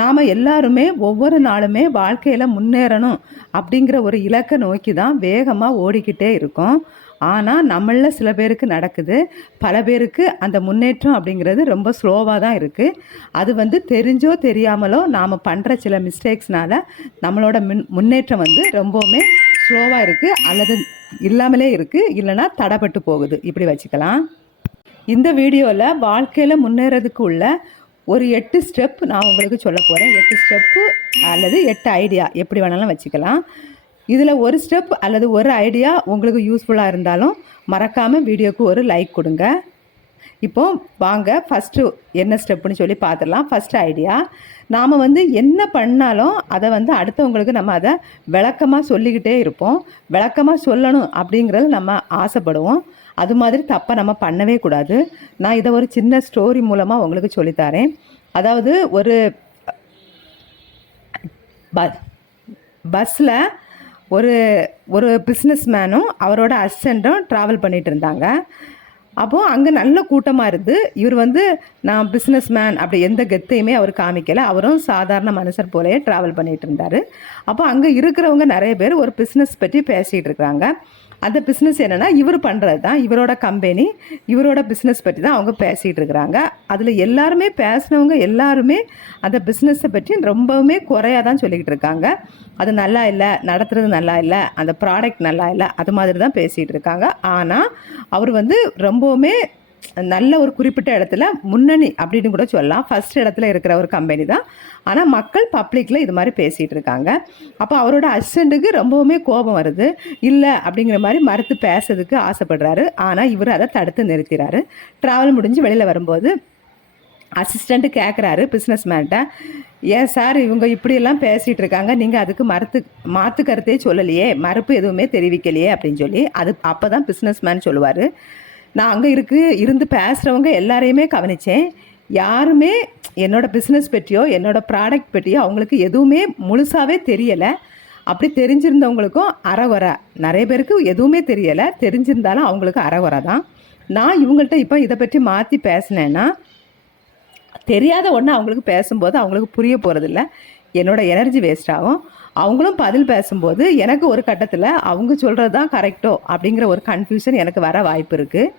நாம் எல்லாருமே ஒவ்வொரு நாளுமே வாழ்க்கையில் முன்னேறணும் அப்படிங்கிற ஒரு இலக்கை நோக்கி தான் வேகமாக ஓடிக்கிட்டே இருக்கோம். ஆனால் நம்மளில் சில பேருக்கு நடக்குது, பல பேருக்கு அந்த முன்னேற்றம் அப்படிங்கிறது ரொம்ப ஸ்லோவாக தான் இருக்குது. அது வந்து தெரிஞ்சோ தெரியாமலோ நாம் பண்ணுற சில மிஸ்டேக்ஸ்னால நம்மளோட முன்னேற்றம் வந்து ரொம்பவுமே ஸ்லோவாக இருக்குது, அல்லது இல்லாமலே இருக்குது, இல்லைன்னா தடைப்பட்டு போகுது, இப்படி வச்சுக்கலாம். இந்த வீடியோவில் வாழ்க்கையில் முன்னேறதுக்கு உள்ள ஒரு 8 ஸ்டெப் நான் உங்களுக்கு சொல்ல போகிறேன். 8 ஸ்டெப்பு அல்லது 8 ஐடியா எப்படி வேணாலும் வச்சுக்கலாம். இதில் ஒரு ஸ்டெப் அல்லது ஒரு ஐடியா உங்களுக்கு யூஸ்ஃபுல்லாக இருந்தாலும் மறக்காமல் வீடியோவுக்கு ஒரு லைக் கொடுங்க. இப்போ வாங்க ஃபஸ்ட்டு என்ன ஸ்டெப்புன்னு சொல்லி பார்த்துடலாம். ஃபஸ்ட்டு ஐடியா, நாம் வந்து என்ன பண்ணாலும் அதை வந்து அடுத்தவங்களுக்கு நம்ம அதை விளக்கமாக சொல்லிக்கிட்டே இருப்போம். விளக்கமாக சொல்லணும் அப்படிங்கிறது நம்ம ஆசைப்படுவோம். அது மாதிரி தப்பாக நம்ம பண்ணவே கூடாது. நான் இதை ஒரு சின்ன ஸ்டோரி மூலமாக உங்களுக்கு சொல்லித்தரேன். அதாவது ஒரு பஸ்ஸில் ஒரு ஒரு பிஸ்னஸ் மேனும் அவரோட அசிஸ்டண்ட்டும் ட்ராவல் பண்ணிகிட்டு இருந்தாங்க. அப்போது அங்கே நல்ல கூட்டமாக இருந்து இவர் வந்து நான் பிஸ்னஸ் மேன் அப்படி எந்த கெத்தையுமே அவர் காமிக்கலை. அவரும் சாதாரண மனுஷர் போலேயே ட்ராவல் பண்ணிகிட்டு இருந்தார். அப்போ அங்கே இருக்கிறவங்க நிறைய பேர் ஒரு பிஸ்னஸ் பற்றி பேசிகிட்டு இருக்கிறாங்க. அந்த பிஸ்னஸ் என்னென்னா இவர் பண்ணுறது தான், இவரோட கம்பெனி, இவரோட பிஸ்னஸ் பற்றி தான் அவங்க பேசிகிட்டு இருக்கிறாங்க. அதில் எல்லாருமே பேசினவங்க எல்லாருமே அந்த பிஸ்னஸை பற்றி ரொம்பவுமே குறையாக தான் சொல்லிக்கிட்டு இருக்காங்க. அது நல்லா இல்லை, நடத்துகிறது நல்லா இல்லை, அந்த ப்ராடக்ட் நல்லா இல்லை, அது மாதிரி தான் பேசிகிட்டு இருக்காங்க. ஆனால் அவர் வந்து ரொம்பவுமே நல்ல ஒரு குறிப்பிட்ட இடத்துல முன்னணி அப்படின்னு கூட சொல்லலாம், ஃபஸ்ட் இடத்துல இருக்கிற ஒரு கம்பெனி தான். ஆனால் மக்கள் பப்ளிக்கில் இது மாதிரி பேசிகிட்டு இருக்காங்க. அப்போ அவரோட அசிஸ்டண்ட்டுக்கு ரொம்பவுமே கோபம் வருது. இல்லை அப்படிங்கிற மாதிரி மறுத்து பேசுறதுக்கு ஆசைப்படுறாரு. ஆனால் இவர் அதை தடுத்து நிறுத்திறாரு. ட்ராவல் முடிஞ்சு வெளியில் வரும்போது அசிஸ்டண்ட்டு கேட்குறாரு பிஸ்னஸ் மேன்ட்ட, ஏன் சார் இவங்க இப்படியெல்லாம் பேசிகிட்டு இருக்காங்க, நீங்கள் அதுக்கு மாற்று கருத்தே சொல்லலையே, மறுப்பு எதுவுமே தெரிவிக்கலையே அப்படின்னு சொல்லி. அப்போ தான் பிஸ்னஸ் மேன் சொல்லுவார், நான் அங்கே இருந்து பேசுகிறவங்க எல்லாரையுமே கவனித்தேன். யாருமே என்னோடய பிஸ்னஸ் பற்றியோ என்னோடய ப்ராடக்ட் பற்றியோ அவங்களுக்கு எதுவுமே முழுசாகவே தெரியலை. அப்படி தெரிஞ்சிருந்தவங்களுக்கும் அறகுறை, நிறைய பேருக்கு எதுவுமே தெரியலை, தெரிஞ்சிருந்தாலும் அவங்களுக்கு அறகுறை தான். நான் இவங்கள்ட்ட இப்போ இதை பற்றி மாற்றி பேசினேன்னா தெரியாத ஒன்று அவங்களுக்கு பேசும்போது அவங்களுக்கு புரிய போகிறதில்ல, என்னோடய எனர்ஜி வேஸ்ட் ஆகும். அவங்களும் பதில் பேசும்போது எனக்கு ஒரு கட்டத்தில் அவங்க சொல்கிறது தான் கரெக்டோ அப்படிங்கிற ஒரு கன்ஃபியூஷன் எனக்கு வர வாய்ப்பு இருக்குது.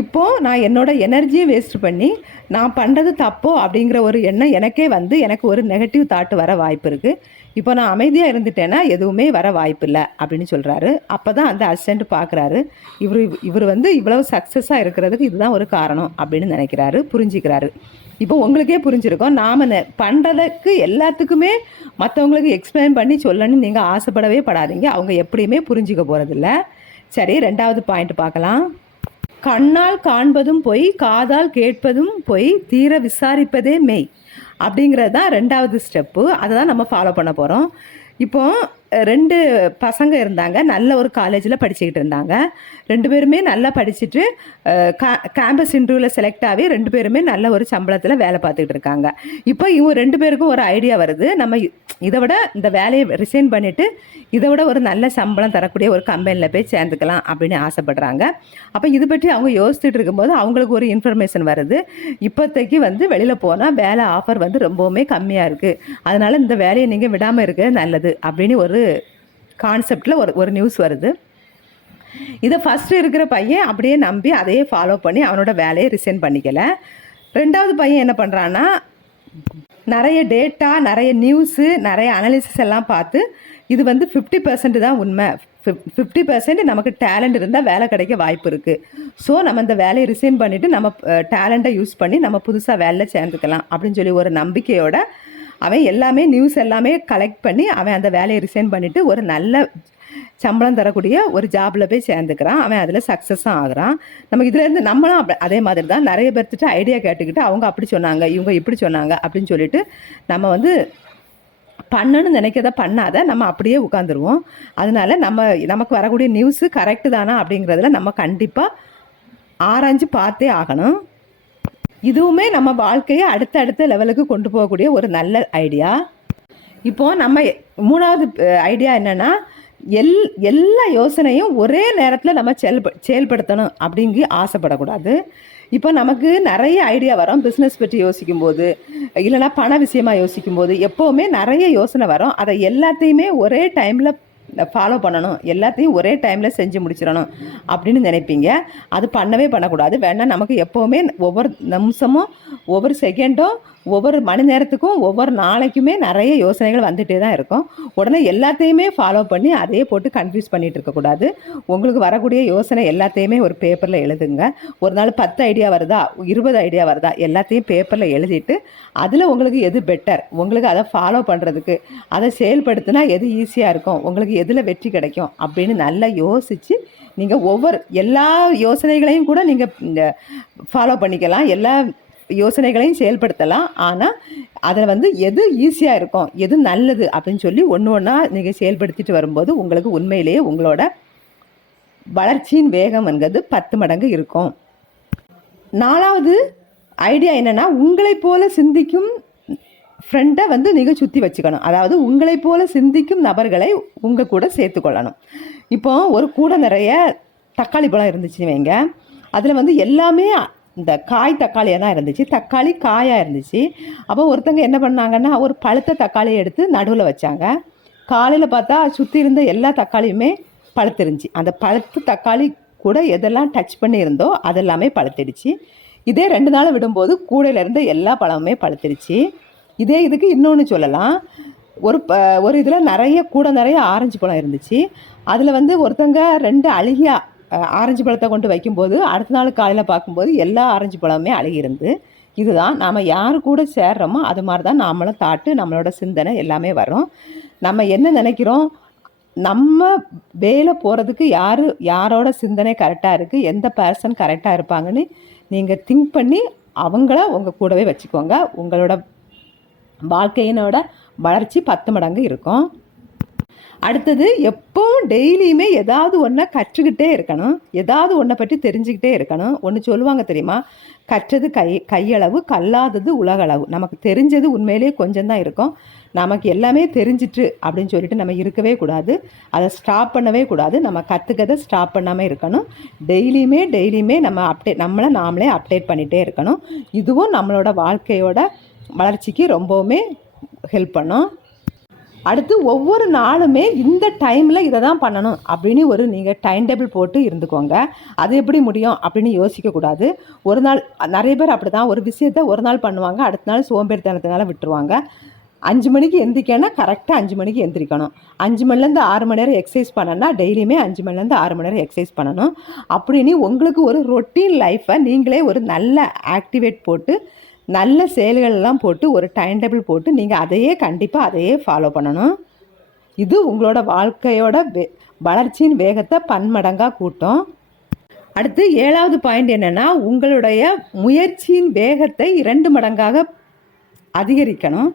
இப்போது நான் என்னோடய எனர்ஜியை வேஸ்ட் பண்ணி நான் பண்ணுறது தப்போ அப்படிங்கிற ஒரு எண்ணம் எனக்கே வந்து எனக்கு ஒரு நெகட்டிவ் தாட்டு வர வாய்ப்பு இருக்குது. இப்போ நான் அமைதியாக இருந்துட்டேன்னா எதுவுமே வர வாய்ப்பு இல்லை அப்படின்னு சொல்கிறாரு. அப்போ தான் அந்த அசிஸ்டண்ட் பார்க்குறாரு, இவர் வந்து இவ்வளவு சக்ஸஸாக இருக்கிறதுக்கு இதுதான் ஒரு காரணம் அப்படின்னு நினைக்கிறாரு, புரிஞ்சுக்கிறாரு. இப்போ உங்களுக்கே புரிஞ்சிருக்கோம், நாம் பண்ணுறதுக்கு எல்லாத்துக்குமே மற்றவங்களுக்கு எக்ஸ்பிளைன் பண்ணி சொல்லணும்னு நீங்கள் ஆசைப்படவே படாதீங்க, அவங்க எப்படியுமே புரிஞ்சிக்க போகிறதில்ல. சரி, 2வது பாயிண்ட் பார்க்கலாம். கண்ணால் காண்பதும் பொய், காதால் கேட்பதும் பொய், தீர விசாரிப்பதே மெய் அப்படிங்கிறது தான் 2வது ஸ்டெப்பு. அதை தான் நம்ம ஃபாலோ பண்ண போகிறோம். இப்போது 2 பசங்க இருந்தாங்க, நல்ல ஒரு காலேஜில் படிச்சுக்கிட்டு இருந்தாங்க. 2 பேருமே நல்லா படிச்சுட்டு கேம்பஸ் இன்டர்வியூவில் செலக்ட் ஆகி 2 பேருமே நல்ல ஒரு சம்பளத்தில் வேலை பார்த்துக்கிட்டு இருக்காங்க. இப்போ இவங்க 2 பேருக்கும் ஒரு ஐடியா வருது, நம்ம இதை விட இந்த வேலையை ரிசைன் பண்ணிவிட்டு இதை விட ஒரு நல்ல சம்பளம் தரக்கூடிய ஒரு கம்பெனியில் போய் சேர்ந்துக்கலாம் அப்படின்னு ஆசைப்படுறாங்க. அப்போ இது பற்றி அவங்க யோசிச்சுட்டு இருக்கும்போது அவங்களுக்கு ஒரு இன்ஃபர்மேஷன் வருது, இப்போதைக்கு வந்து வெளியில் போனால் வேலை ஆஃபர் வந்து ரொம்பவுமே கம்மியாக இருக்குது, அதனால் இந்த வேலையை நீங்கள் விடாமல் இருக்கிறது நல்லது அப்படின்னு ஒரு கான்செப்டில் ஒரு நியூஸ் வருது. இதை ஃபஸ்ட்டு இருக்கிற பையன் அப்படியே நம்பி அதையே ஃபாலோ பண்ணி அவனோட வேலையை ரிசைன் பண்ணிக்கல. 2வது பையன் என்ன பண்ணுறான்னா, நிறைய டேட்டா, நிறைய நியூஸு, நிறைய அனாலிசிஸ் எல்லாம் பார்த்து இது வந்து 50% தான் உண்மை, 50% நமக்கு டேலண்ட் இருந்தால் வேலை கிடைக்க வாய்ப்பு இருக்குது, ஸோ நம்ம இந்த வேலையை ரிசைன் பண்ணிவிட்டு நம்ம டேலண்ட்டை யூஸ் பண்ணி நம்ம புதுசாக வேலையில் சேர்ந்துக்கலாம் அப்படின்னு சொல்லி ஒரு நம்பிக்கையோட அவன் எல்லாமே நியூஸ் எல்லாமே கலெக்ட் பண்ணி அவன் அந்த வேலையை ரிசைன் பண்ணிவிட்டு ஒரு நல்ல சம்பளம் தரக்கூடிய ஒரு ஜாபில் போய் சேர்ந்துக்கிறான். அவன் அதில் சக்ஸஸும் ஆகுறான். நம்ம இதுலேருந்து நம்மளும் அதே மாதிரி தான் நிறைய பேர்த்திட்ட ஐடியா கேட்டுக்கிட்டு அவங்க அப்படி சொன்னாங்க, இவங்க இப்படி சொன்னாங்க அப்படின்னு சொல்லிட்டு நம்ம வந்து பண்ணணும்னு நினைக்கிறத பண்ணாத நம்ம அப்படியே உட்காந்துருவோம். அதனால நமக்கு வரக்கூடிய நியூஸு கரெக்டு தானா அப்படிங்கிறதுல நம்ம கண்டிப்பாக ஆராய்ஞ்சு பார்த்தே ஆகணும். இதுவுமே நம்ம வாழ்க்கையை அடுத்த லெவலுக்கு கொண்டு போகக்கூடிய ஒரு நல்ல ஐடியா. இப்போது நம்ம 3வது ஐடியா என்னென்னா, எல்லா யோசனையும் ஒரே நேரத்தில் நம்ம செயல்படுத்தணும் அப்படிங்கி ஆசைப்படக்கூடாது. இப்போ நமக்கு நிறைய ஐடியா வரும் பிஸ்னஸ் பற்றி யோசிக்கும்போது, இல்லைனா பண விஷயமா யோசிக்கும்போது, எப்போவுமே நிறைய யோசனை வரும். அதை எல்லாத்தையுமே ஒரே டைமில் ஃபாலோ பண்ணணும், எல்லாத்தையும் ஒரே டைமில் செஞ்சு முடிச்சிடணும் அப்படின்னு நினைப்பீங்க. அது பண்ணவே பண்ணக்கூடாது. வேணால் நமக்கு எப்போவுமே ஒவ்வொரு நிமிஷமும், ஒவ்வொரு செகண்டும், ஒவ்வொரு மணி நேரத்துக்கும், ஒவ்வொரு நாளைக்குமே நிறைய யோசனைகள் வந்துகிட்டே தான் இருக்கும். உடனே எல்லாத்தையுமே ஃபாலோ பண்ணி அதையே போட்டு கன்ஃபியூஸ் பண்ணிகிட்டு இருக்கக்கூடாது. உங்களுக்கு வரக்கூடிய யோசனை எல்லாத்தையுமே ஒரு பேப்பரில் எழுதுங்க. ஒரு நாள் 10 ஐடியா வருதா, 20 ஐடியா வருதா, எல்லாத்தையும் பேப்பரில் எழுதிட்டு அதில் உங்களுக்கு எது பெட்டர், உங்களுக்கு அதை ஃபாலோ பண்ணுறதுக்கு, அதை செயல்படுத்தினா எது ஈஸியாக இருக்கும், உங்களுக்கு எதில் வெற்றி கிடைக்கும் அப்படின்னு நல்லா யோசித்து நீங்கள் எல்லா யோசனைகளையும் கூட நீங்கள் ஃபாலோ பண்ணிக்கலாம், எல்லா யோசனைகளையும் செயல்படுத்தலாம். ஆனால் அதில் எது ஈஸியாக இருக்கும், எது நல்லது அப்படின்னு சொல்லி ஒன்று ஒன்றா நீங்கள் செயல்படுத்திட்டு வரும்போது உங்களுக்கு உண்மையிலேயே உங்களோட வளர்ச்சியின் வேகம்ங்கிறது 10 மடங்கு இருக்கும். 4வது ஐடியா என்னென்னா, உங்களை போல சிந்திக்கும் ஃப்ரெண்டை நீங்கள் சுற்றி வச்சுக்கணும். அதாவது உங்களை போல சிந்திக்கும் நபர்களை உங்கள் கூட சேர்த்துக்கொள்ளணும். இப்போ ஒரு கூட நிறைய தக்காளி பழம் இருந்துச்சுன்னு வைங்க, அதில் எல்லாமே இந்த காய் தக்காளியாக தான் இருந்துச்சு, தக்காளி காயாக இருந்துச்சு. அப்போ ஒருத்தங்க என்ன பண்ணாங்கன்னா, ஒரு பழுத்த தக்காளியை எடுத்து நடுவில் வச்சாங்க. காலையில் பார்த்தா சுற்றி இருந்த எல்லா தக்காளியுமே பழுத்திருந்துச்சு. அந்த பழுத்த தக்காளி கூட எதெல்லாம் டச் பண்ணியிருந்தோ அதெல்லாமே பழுத்திடுச்சு. இதே 2 நாள் விடும்போது கூடையில் இருந்த எல்லா பழமுமே பழுத்திருச்சு. இதே இதுக்கு இன்னொன்று சொல்லலாம். ஒரு இதில் நிறைய ஆரஞ்சு பழம் இருந்துச்சு. அதில் ஒருத்தங்க 2 அழுகிய ஆரஞ்சு பழத்தை கொண்டு வைக்கும்போது அடுத்த நாள் காலையில் பார்க்கும்போது எல்லா ஆரஞ்சு பழமுமே அழுகிருந்து. இதுதான் நாம் யார் கூட சேர்றோமோ அது மாதிரி தான் நாமளும் தாட்டு, நம்மளோட சிந்தனை எல்லாமே வரும். நம்ம என்ன நினைக்கிறோம், நம்ம வேலை போகிறதுக்கு யாரோட சிந்தனை கரெக்டாக இருக்குது, எந்த பர்சன் கரெக்டாக இருப்பாங்கன்னு நீங்கள் திங்க் பண்ணி அவங்கள உங்கள் கூடவே வச்சுக்கோங்க. உங்களோட வாழ்க்கையினோட வளர்ச்சி 10 மடங்கு இருக்கும். அடுத்தது, எப்பவும் டெய்லியுமே ஏதாவது ஒன்றை கற்றுக்கிட்டே இருக்கணும், ஏதாவது ஒன்றை பற்றி தெரிஞ்சுக்கிட்டே இருக்கணும். ஒன்று சொல்லுவாங்க தெரியுமா, கற்றது கையளவு, கல்லாதது உலகளவு. நமக்கு தெரிஞ்சது உண்மையிலே கொஞ்சம் தான் இருக்கும். நமக்கு எல்லாமே தெரிஞ்சிட்டு அப்படின்னு சொல்லிட்டு நம்ம இருக்கவே கூடாது, அதை ஸ்டாப் பண்ணவே கூடாது. நம்ம கற்றுக்கதை ஸ்டாப் பண்ணாமல் இருக்கணும். டெய்லியுமே நம்மளை நாமளே அப்டேட் பண்ணிகிட்டே இருக்கணும். இதுவும் நம்மளோட வாழ்க்கையோட வளர்ச்சிக்கு ரொம்பவுமே ஹெல்ப் பண்ணும். அடுத்து, ஒவ்வொரு நாளுமே இந்த டைமில் இதை தான் பண்ணணும் அப்படின்னு நீங்கள் டைம் டேபிள் போட்டு இருந்துக்கோங்க. அது எப்படி முடியும் அப்படின்னு யோசிக்கக்கூடாது. ஒரு நாள் நிறைய பேர் அப்படி தான் ஒரு விஷயத்தை ஒரு நாள் பண்ணுவாங்க, அடுத்த நாள் சோம்பேறித்தனத்தினால விட்டுருவாங்க. 5 மணிக்கு எந்திரிக்கன்னா கரெக்டாக 5 மணிக்கு எந்திரிக்கணும். 5 மணிலேருந்து 6 மணி நேரம் எக்ஸசைஸ் பண்ணணும்னா டெய்லியுமே 5 மணிலேருந்து 6 மணி நேரம் எக்ஸசைஸ் பண்ணணும். அப்படின்னு உங்களுக்கு ஒரு ரொட்டீன் லைஃப்பை நீங்களே ஒரு நல்ல ஆக்டிவேட் போட்டு, நல்ல செயல்களெல்லாம் போட்டு, ஒரு டைம் டேபிள் போட்டு நீங்கள் அதையே ஃபாலோ பண்ணணும். இது உங்களோட வாழ்க்கையோட வளர்ச்சியின் வேகத்தை பன்மடங்காக கூட்டும். அடுத்து 7வது பாயிண்ட் என்னென்னா, உங்களுடைய முயற்சியின் வேகத்தை 2 மடங்காக அதிகரிக்கணும்.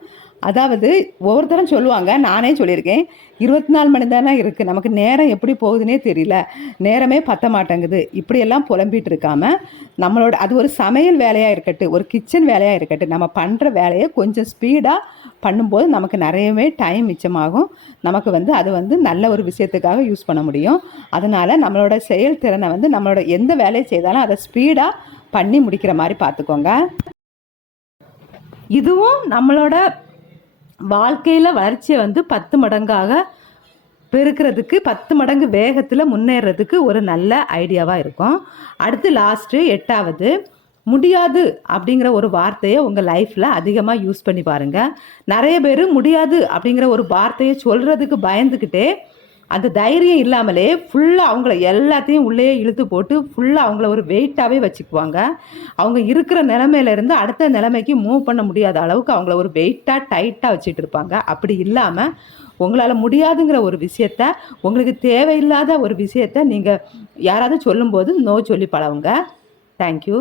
அதாவது ஒவ்வொருத்தரும் சொல்லுவாங்க, நானே சொல்லியிருக்கேன், 24 மணி தானே இருக்குது, நமக்கு நேரம் எப்படி போகுதுன்னே தெரியல, நேரமே பத்த மாட்டேங்குது, இப்படியெல்லாம் புலம்பிகிட்டு இருக்காமல் நம்மளோட அது ஒரு சமையல் வேலையாக இருக்கட்டும், ஒரு கிச்சன் வேலையாக இருக்கட்டும், நம்ம பண்ணுற வேலையை கொஞ்சம் ஸ்பீடாக பண்ணும்போது நமக்கு நிறையவே டைம் மிச்சமாகும். நமக்கு அது நல்ல ஒரு விஷயத்துக்காக யூஸ் பண்ண முடியும். அதனால் நம்மளோட செயல்திறனை நம்மளோட எந்த வேலையை செய்தாலும் அதை ஸ்பீடாக பண்ணி முடிக்கிற மாதிரி பார்த்துக்கோங்க. இதுவும் நம்மளோட வாழ்க்கையில் வளர்ச்சியை 10 மடங்காக பெருக்கிறதுக்கு, 10 மடங்கு வேகத்தில் முன்னேறதுக்கு ஒரு நல்ல ஐடியாவாக இருக்கும். அடுத்து லாஸ்ட்டு 8வது, முடியாது அப்படிங்கிற ஒரு வார்த்தையை உங்கள் லைஃப்பில் அதிகமாக யூஸ் பண்ணி பாருங்கள். நிறைய பேர் முடியாது அப்படிங்கிற ஒரு வார்த்தையை சொல்கிறதுக்கு பயந்துக்கிட்டே, அந்த தைரியம் இல்லாமலே ஃபுல்லாக அவங்கள எல்லாத்தையும் உள்ளே இழுத்து போட்டு ஃபுல்லாக அவங்கள ஒரு வெயிட்டாகவே வச்சுக்குவாங்க. அவங்க இருக்கிற நிலைமையிலேருந்து அடுத்த நிலைமைக்கு மூவ் பண்ண முடியாத அளவுக்கு அவங்கள ஒரு வெயிட்டாக டைட்டாக வச்சுட்டு இருப்பாங்க. அப்படி இல்லாமல் உங்களால் முடியாதுங்கிற ஒரு விஷயத்த, உங்களுக்கு தேவையில்லாத ஒரு விஷயத்த நீங்கள் யாராவது சொல்லும்போது நோ சொல்லி பழகுங்க. தேங்க்யூ.